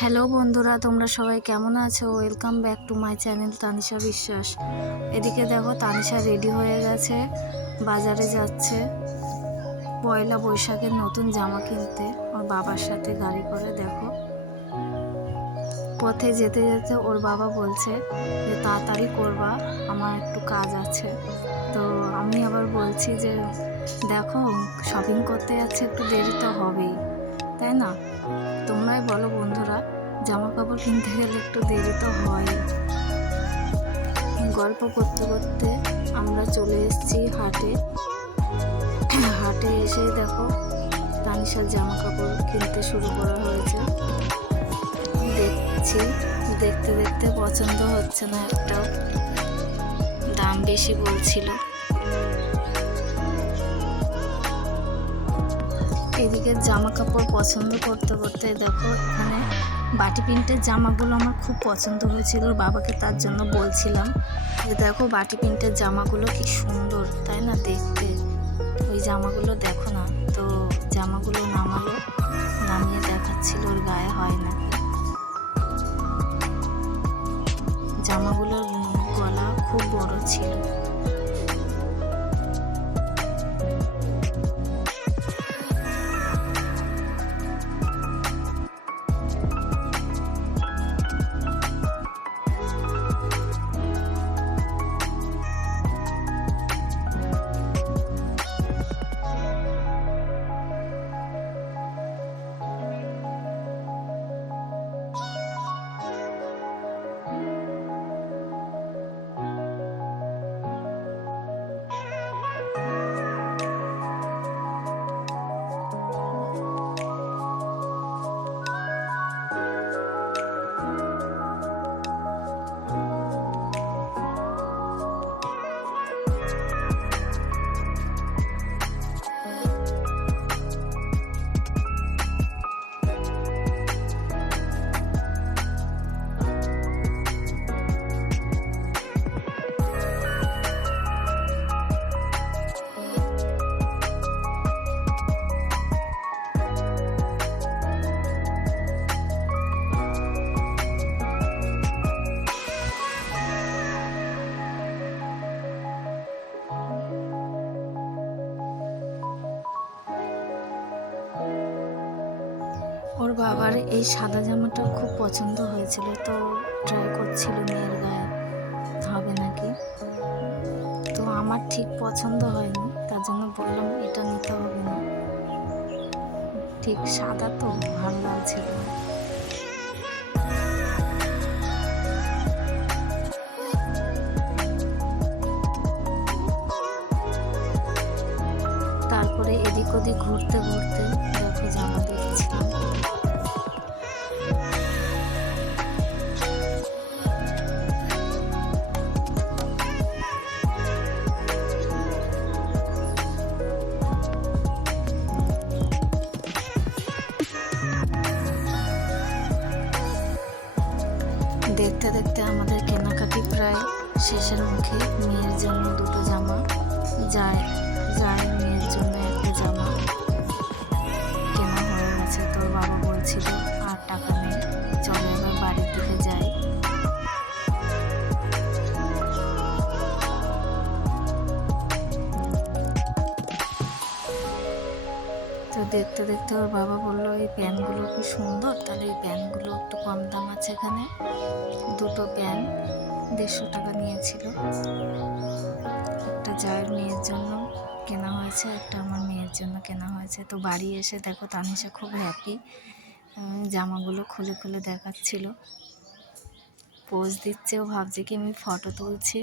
Hello বন্ধুরা, তোমরা সবাই কেমন আছো? Welcome back to my channel Tanisha বিশ্বাস। এদিকে দেখো তানিশা রেডি হয়ে গেছে, বাজারে যাচ্ছে পয়লা বৈশাখের নতুন জামা কিনতে ওর বাবার সাথে গাড়ি করে। দেখো পথে যেতে যেতে ওর বাবা বলছে যে তাড়াতাড়ি করবা, আমার একটু কাজ আছে। তো আমি আবার বলছি যে দেখো শপিং করতে যাচ্ছে, একটু দেরি তো হবেই, তাই না? তোমরাই বলো বন্ধুরা, জামা কাপড় কিনতে গেলে একটু দেরি তো হয়। গল্প করতে করতে আমরা চলে এসেছি হাটে। হাটে এসে দেখো তানিশার জামা কাপড় কিনতে শুরু করা হয়েছে। দেখছি, দেখতে দেখতে পছন্দ হচ্ছে না একটাও, দাম বেশি বলছিল। এদিকে জামা কাপড় পছন্দ করতে করতে দেখো এখানে বাটি প্রিন্টের জামাগুলো আমার খুব পছন্দ হয়েছিল, বাবাকে তার জন্য বলছিলাম যে দেখো বাটি প্রিন্টের জামাগুলো কি সুন্দর, তাই না দেখতে? ওই জামাগুলো দেখো না। তো জামাগুলো নামালো, নামিয়ে দেখাচ্ছিল ওর গায়ে হয় না। জামাগুলোর গলা খুব বড় ছিল। ওর বাবার এই সাদা জামাটা খুব পছন্দ হয়েছিল, তো ট্রাই করছিল মেয়ের গায়ে হবে নাকি। তো আমার ঠিক পছন্দ হয়নি, তার জন্য বললাম এটা নিতে হবে না, ঠিক সাদা তো ভালো লাগছিল না। তারপরে এদিক ওদিক ঘুরতে ঘুরতে দেখো জামা দেখছিলাম। দেখতে দেখতে আমাদের কেনাকাটি প্রায় শেষের মুখে। মেয়ের জন্য দুটো জামা, যায় যায় মেয়ের জন্য একটা জামা কেনা হয়ে গেছে। তোর বাবা বলছিল আর টাকা নেই, চলো এবার বাড়ির দিকে যাই। তো দেখতে দেখতে ওর বাবা বললো এই প্যান্টগুলো খুব সুন্দর, তাহলে এই প্যান্টগুলো একটু কম দাম আছে এখানে। দুটো প্যান্ট 150 টাকা নিয়েছিল। একটা জায়ের মেয়ের জন্য কেনা হয়েছে, একটা আমার মেয়ের জন্য কেনা হয়েছে। তো বাড়ি এসে দেখো তানিশা খুব হ্যাপি, জামাগুলো খুলে খুলে দেখাচ্ছিল, পোজ দিচ্ছে, ও ভাবছে কি আমি ফটো তুলছি।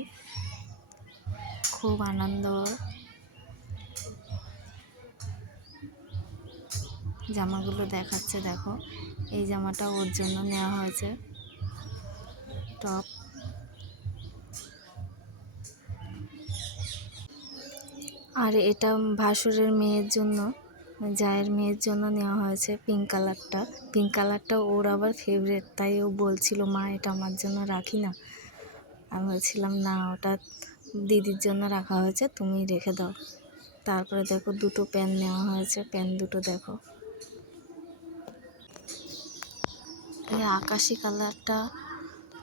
খুব আনন্দ। জামাগুলো দেখাচ্ছে, দেখো এই জামাটা ওর জন্য নেওয়া হয়েছে, টপ। আর এটা ভাসুরের মেয়ের জন্য, জায়ের মেয়ের জন্য নেওয়া হয়েছে পিঙ্ক কালারটা। পিঙ্ক কালারটা ওর আবার ফেভারিট, তাই ও বলছিল মা এটা আমার জন্য রাখি না। আমি বলছিলাম না, ওটা দিদির জন্য রাখা হয়েছে, তুমি রেখে দাও। তারপরে দেখো দুটো প্যান্ট নেওয়া হয়েছে, প্যান্ট দুটো দেখো এই আকাশি কালারটা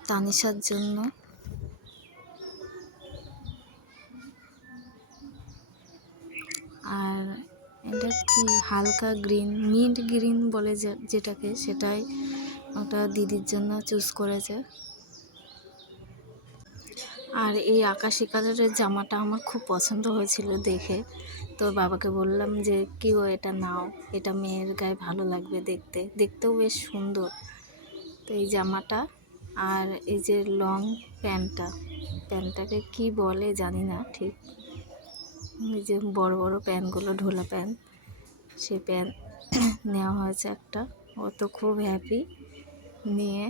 তানিশার জন্য। আর এটা কি হালকা গ্রিন, মিন্ট গ্রিন বলে যেটাকে, সেটাই ওটা দিদির জন্য চুজ করেছে। আর এই আকাশি কালারের জামাটা আমার খুব পছন্দ হয়েছিল দেখে, তো বাবাকে বললাম যে কি গো এটা নাও, এটা মেয়ের গায়ে ভালো লাগবে, দেখতেও বেশ সুন্দর। তো এই জামাটা আর এই যে লং প্যান্টটাকে কি বলে জানি না ঠিক, এই যে বড় বড় প্যান্টগুলো, ঢোলা প্যান্ট, সেই প্যান্ট নেওয়া হয়েছে একটা। ও তো খুব হ্যাপি নিয়ে।